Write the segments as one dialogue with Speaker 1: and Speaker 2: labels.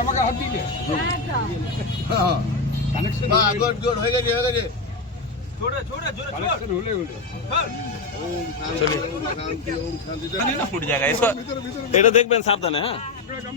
Speaker 1: আমাকে হাত দিলে
Speaker 2: হয়ে গেছে হয়ে গেছে
Speaker 3: এটা দেখবেন সাবধানে হ্যাঁ।
Speaker 1: গ্রাম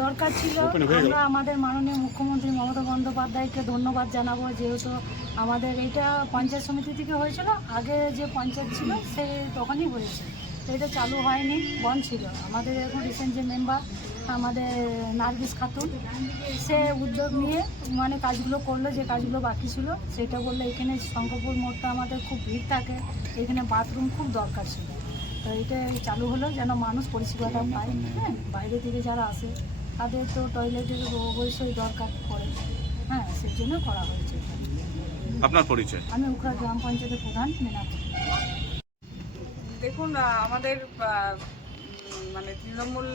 Speaker 4: দরকার ছিল আমরা আমাদের মাননীয় মুখ্যমন্ত্রী মমতা বন্দ্যোপাধ্যায়কে ধন্যবাদ জানাব যেহেতু আমাদের এটা পঞ্চায়েত সমিতি থেকে হয়েছিল আগে যে পঞ্চায়েত ছিল সে তখনই হয়েছে। এটা চালু হয়নি বন্ধ ছিল। আমাদের এখন রিসেন্ট যে মেম্বার আমাদের নার্গিস খাতুন। সে উদ্যোগ নিয়ে মানে কাজগুলো করল যে কাজগুলো বাকি ছিল সেটা বললে এখানে শঙ্করপুর মোড়টা আমাদের খুব ভিড় থাকে এখানে বাথরুম খুব দরকার ছিল। তো এটা চালু হলো যেন মানুষ পরিষেবাটা পায়। হ্যাঁ বাইরে থেকে যারা আসে তাদের তো টয়লেটের অবশ্যই দরকার পড়ে। হ্যাঁ সেই জন্য করা হয়েছে।
Speaker 3: আপনার পরিচয়?
Speaker 4: আমি উখড়া গ্রাম পঞ্চায়েতের প্রধান মিনাক্ষী।
Speaker 5: দেখুন আমাদের মানে তৃণমূল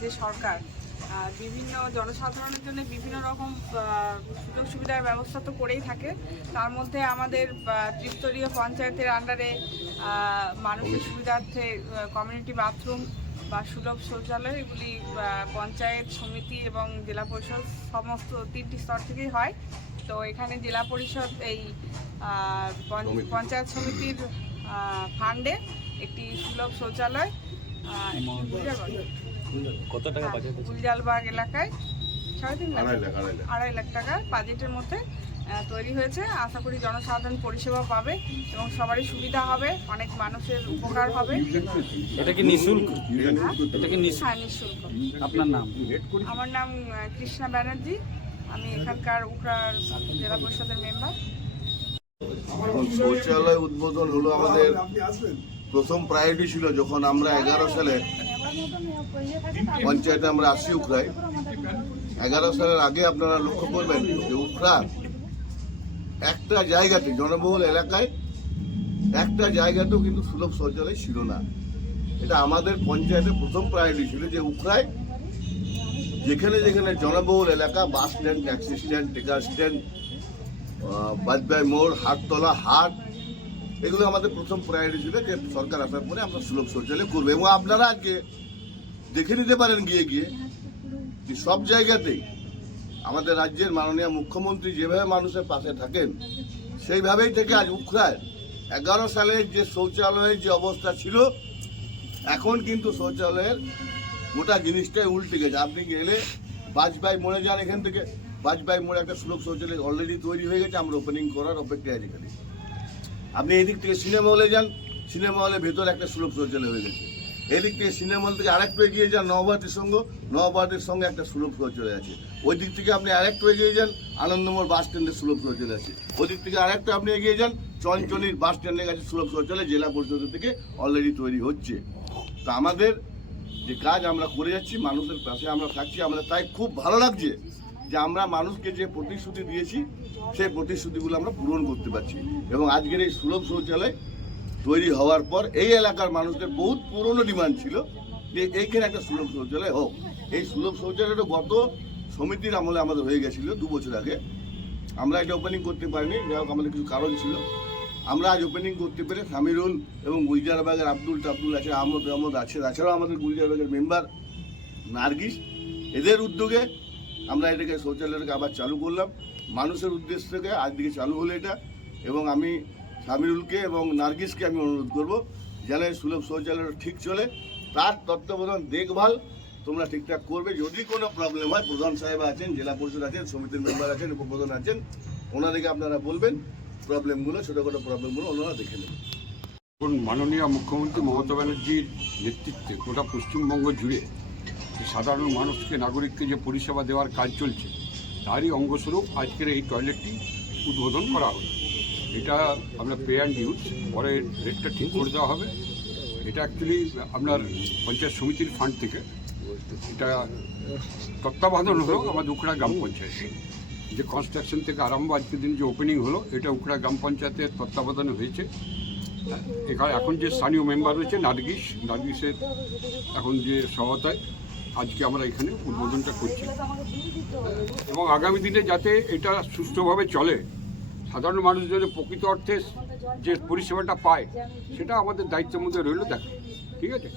Speaker 5: যে সরকার বিভিন্ন জনসাধারণের জন্য বিভিন্ন রকম সুযোগ সুবিধার ব্যবস্থা তো করেই থাকে। তার মধ্যে আমাদের ত্রিস্তরীয় পঞ্চায়েতের আন্ডারে মানুষের সুবিধার্থে কমিউনিটি বাথরুম বা সুলভ শৌচালয় এগুলি পঞ্চায়েত সমিতি এবং জেলা পরিষদ সমস্ত তিনটি স্তর থেকেই হয়। তো এখানে জেলা পরিষদ এই পঞ্চায়েত সমিতির ফান্ডে একটি সুলভ শৌচালয়
Speaker 3: কত টাকা বাজেট
Speaker 5: হ্যাঁ, গুলজালবাগ এলাকায় সাড়ে তিন লাখ
Speaker 2: আড়াই লাখ। আড়াই
Speaker 5: বাজেটের মধ্যে তৈরি হয়েছে। আশা করি জনসাধারণ পরিষেবা পাবে এবং সবারই সুবিধা হবে অনেক মানুষের উপকার হবে।
Speaker 3: এটা কি নিঃশুল্ক এটা কি নিঃশুল্ক
Speaker 5: হ্যাঁ নিঃশুল্ক
Speaker 3: আপনার নাম?
Speaker 5: আমার নাম কৃষ্ণা ব্যানার্জি। আমি এখানকার উকড়ার জেলা পরিষদের মেম্বার
Speaker 2: শৌচালয় উদ্বোধন হলো আমাদের প্রথম প্রায়োরিটি ছিল যখন আমরা এগারো সালে পঞ্চায়েতে আমরা আসি উখড়ায়। এগারো সালের আগে আপনারা লক্ষ্য করবেন যে উখড়া একটা জায়গাতে, জনবহুল এলাকায় একটা জায়গাতেও কিন্তু সুলভ শৌচালয় ছিল না। এটা আমাদের পঞ্চায়েতে প্রথম প্রায়োরিটি ছিল যে উখড়ায় যেখানে যেখানে জনবহুল এলাকা, বাস স্ট্যান্ড, ট্যাক্সি স্ট্যান্ড, টেকার স্ট্যান্ড বাজবাই মোড়, হাটতলা, হাট এগুলো আমাদের প্রথম প্রায়োরিটি ছিল যে সরকার আসার পরে আমরা সুলভ শৌচালয় করব এবং আপনারা আজকে দেখে নিতে পারেন গিয়ে গিয়ে যে সব জায়গাতেই আমাদের রাজ্যের মাননীয় মুখ্যমন্ত্রী যেভাবে মানুষের পাশে থাকেন, সেইভাবেই থেকে আজ উখড়ায় এগারো সালের যে শৌচালয়ের যে অবস্থা ছিল, এখন কিন্তু শৌচালয়ের গোটা জিনিসটাই উল্টে গেছে। আপনি গেলে বাজপাই মোড়ে যান এখান থেকে। বাজপাই মোড়ে একটা সুলভ শৌচালয় অলরেডি তৈরি হয়ে গেছে, আমরা ওপেনিং করার অপেক্ষায় আছি আপনি এদিক থেকে সিনেমা হলে যান, সিনেমা হলে ভেতরে একটা সুলভ শৌচালয় হয়ে গেছে। এদিক থেকে সিনেমা হল থেকে আরেকটু এগিয়ে যান নবভারতীর সঙ্গে নবভারতীর সঙ্গে একটা সুলভ শৌচালয় আছে। ওই দিক থেকে আপনি আরেকটু এগিয়ে যান, আনন্দমোড় বাস স্ট্যান্ডের সুলভ শৌচালয় আছে। ওই দিক থেকে আরেকটু আপনি এগিয়ে যান চঞ্চলির বাস স্ট্যান্ডের কাছে সুলভ শৌচালয় জেলা পরিষদ থেকে অলরেডি তৈরি হচ্ছে। তো আমাদের যে কাজ আমরা করে যাচ্ছি, মানুষের পাশে আমরা থাকছি আমাদের তাই খুব ভালো লাগছে। যে আমরা মানুষকে যে প্রতিশ্রুতি দিয়েছি, সেই প্রতিশ্রুতিগুলো আমরা পূরণ করতে পারছি। এবং আজকের এই সুলভ শৌচালয় তৈরি হওয়ার পর এই এলাকার মানুষদের বহুত পুরনো ডিমান্ড ছিল যে এইখানে একটা সুলভ শৌচালয় হোক। এই সুলভ শৌচালয়টা গত সমিতির আমলে আমাদের হয়ে গেছিল দু বছর আগে। আমরা এটা ওপেনিং করতে পারিনি, যাই হোক আমাদের কিছু কারণ ছিল। আমরা আজ ওপেনিং করতে পেরে সামিরুল এবং গুলজারবাগের আব্দুল টাব্দুল আছে, আহমদ আহমদ আছে, তাছাড়াও আমাদের গুলজারবাগের মেম্বার নার্গিস, এদের উদ্যোগে আমরা এটাকে শৌচালয়টাকে আবার চালু করলাম। মানুষের উদ্দেশ্য থেকে আজ দিকে চালু হলো এটা এবং আমি সামিরুলকে এবং নার্গিসকে আমি অনুরোধ করব যেন সুলভ শৌচালয়টা ঠিক চলে। তার তত্ত্বাবধান, দেখভাল তোমরা ঠিকঠাক করবে। যদি কোনো প্রবলেম হয়, প্রধান সাহেব আছেন, জেলা পরিষদ আছেন, সমিতির মেম্বার আছেন, উপপ্রধান আছেন, ওনাদেরকে আপনারা বলবেন প্রবলেমগুলো ছোটোখাটো প্রবলেমগুলো ওনারা দেখে নেবেন
Speaker 1: মাননীয় মুখ্যমন্ত্রী মমতা ব্যানার্জির নেতৃত্বে গোটা পশ্চিমবঙ্গ জুড়ে
Speaker 6: যে সাধারণ মানুষকে, নাগরিককে যে পরিষেবা দেওয়ার কাজ চলছে, তারই অঙ্গস্বরূপ আজকের এই টয়লেটটি উদ্বোধন করা হলো। এটা আপনার পে অ্যান্ড ইউজ, পরে রেটটা ঠিক করে দেওয়া হবে। এটা অ্যাকচুয়ালি আপনার পঞ্চায়েত সমিতির ফান্ড থেকে। এটা তত্ত্বাবধান হলো আমাদের উখড়া গ্রাম পঞ্চায়েত। যে কনস্ট্রাকশন থেকে আরম্ভ আজকের দিন যে ওপেনিং হলো, এটা উখড়া গ্রাম পঞ্চায়েতের তত্ত্বাবধানে হয়েছে। এখানে এখন যে স্থানীয় মেম্বার রয়েছে, নার্গিস, নার্গিসের এখন যে সহায়তায় আজকে আমরা এখানে উদ্বোধনটা করছি। এবং আগামী দিনে যাতে এটা সুষ্ঠুভাবে চলে, সাধারণ মানুষ যেন প্রকৃত অর্থে যে পরিষেবাটা পায়, সেটা আমাদের দায়িত্বের মধ্যে রইল দেখ, ঠিক আছে?